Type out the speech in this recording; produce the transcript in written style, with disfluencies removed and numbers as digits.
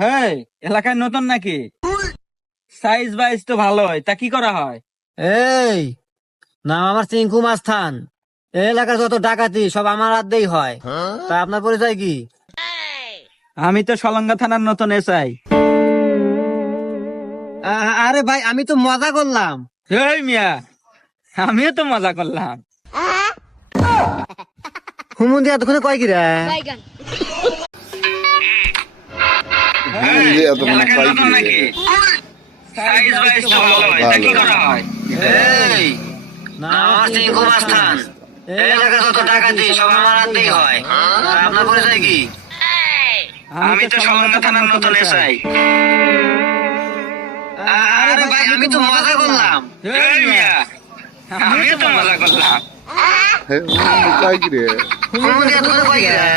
হ্যাঁ, এলাকায় নতুন নাকি? সাইজ বাইজ তো ভালো হয়, তা কি করা হয়? এই নাম আমার চিঙ্কু মাস্তান। এই এলাকার যত ডাকাতি সব আমার হাতেই হয়। তা আপনার পরিচয় কি? আমি তো সলঙ্গা থানার নতুন এসআই। আরে ভাই, আমি তো মজা করলাম। এই মিয়া, আমিও তো মজা করলাম। হুমুন্দি এতক্ষণে কয় কি রে? এলাকায় নতুন নাকি? সাইজ বাইজ তো ভালো হয়, তা কি করা হয়? এই নাম আমার চিঙ্কু মাস্তান। এই এলাকার যত ডাকাতি সব আমার হাতেই হয়। তা আপনার পরিচয় কি? আমি তো সলঙ্গা থানার নতুন এসআই। আরে ভাই, আমি তো মজা করলাম। এই মিয়া, আমিও তো মজা করলাম। হুমুন্দি এতক্ষণে কয় কি রে?